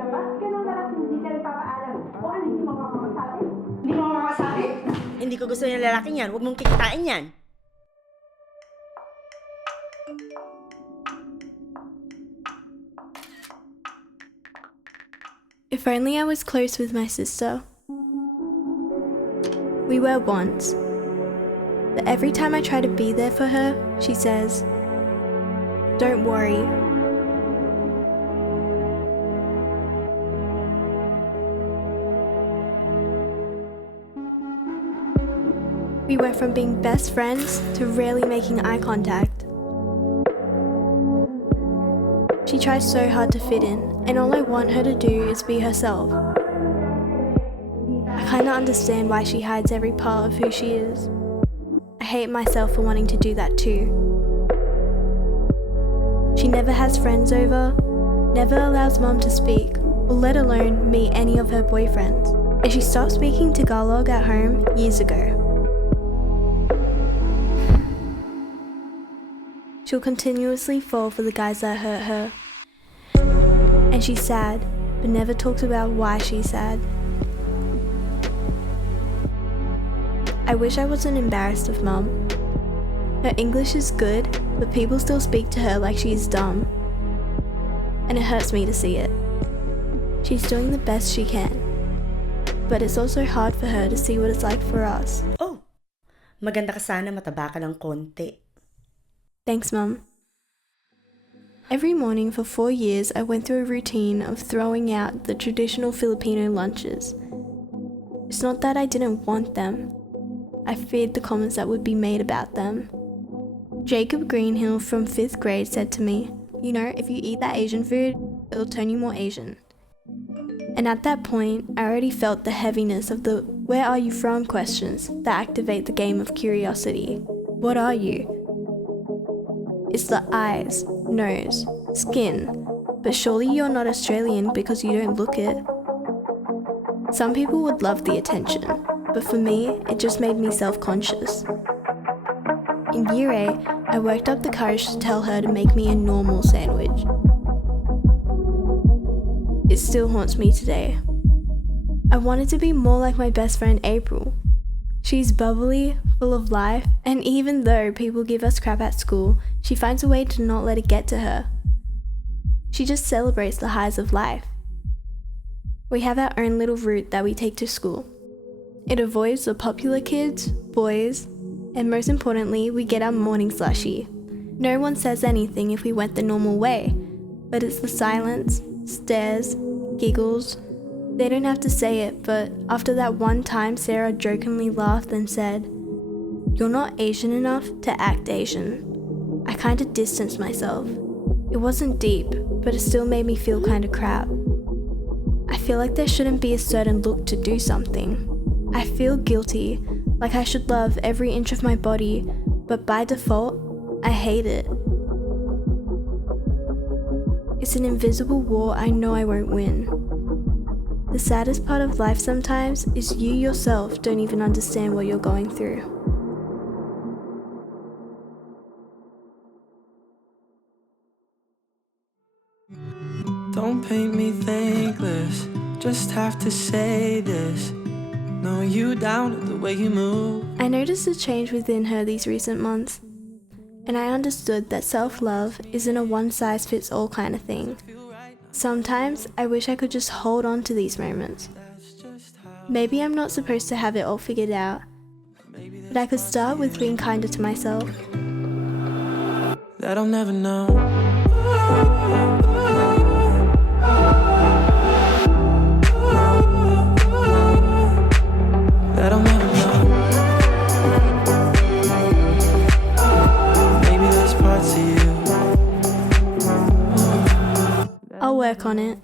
Labas ka ng labas, hindi ka nagpapaalam. O ano, hindi mo makakasabi? Hindi mo makakasabi? Hindi ko gusto yung lalaking yan. Huwag mong kikitain yan. If only I was close with my sister. We were once. But every time I try to be there for her, she says, "Don't worry." We went from being best friends to rarely making eye contact. She tries so hard to fit in, and all I want her to do is be herself. I kinda understand why she hides every part of who she is. I hate myself for wanting to do that too. She never has friends over, never allows mum to speak, or let alone meet any of her boyfriends. And she stopped speaking Tagalog at home years ago. She'll continuously fall for the guys that hurt her. And she's sad, but never talks about why she's sad. I wish I wasn't embarrassed of mum. Her English is good, but people still speak to her like she's dumb. And it hurts me to see it. She's doing the best she can. But it's also hard for her to see what it's like for us. Oh, maganda ka sana mataba ka ng konti. Thanks, Mum. Every morning for 4 years, I went through a routine of throwing out the traditional Filipino lunches. It's not that I didn't want them. I feared the comments that would be made about them. Jacob Greenhill from 5th grade said to me, "You know, if you eat that Asian food, it'll turn you more Asian." And at that point, I already felt the heaviness of the "where are you from" questions that activate the game of curiosity. What are you? It's the eyes, nose, skin, but surely you're not Australian because you don't look it. Some people would love the attention, but for me, it just made me self-conscious. In year 8, I worked up the courage to tell her to make me a normal sandwich. It still haunts me today. I wanted to be more like my best friend April. She's bubbly, full of life, and even though people give us crap at school, she finds a way to not let it get to her. She just celebrates the highs of life. We have our own little route that we take to school. It avoids the popular kids, boys, and most importantly, we get our morning slushie. No one says anything if we went the normal way, but it's the silence, stares, giggles. They don't have to say it, but after that one time Sarah jokingly laughed and said, "You're not Asian enough to act Asian," I kinda distanced myself. It wasn't deep, but it still made me feel kinda crap. I feel like there shouldn't be a certain look to do something. I feel guilty, like I should love every inch of my body, but by default, I hate it. It's an invisible war I know I won't win. The saddest part of life sometimes is you yourself don't even understand what you're going through. Don't paint me thankless, just have to say this. Know you down with the way you move. I noticed a change within her these recent months, and I understood that self-love isn't a one-size-fits-all kind of thing. Sometimes I wish I could just hold on to these moments. Maybe I'm not supposed to have it all figured out, but I could start with being kinder to myself. That I'll never know. That I'll never know. Maybe there's parts of you. I'll work on it.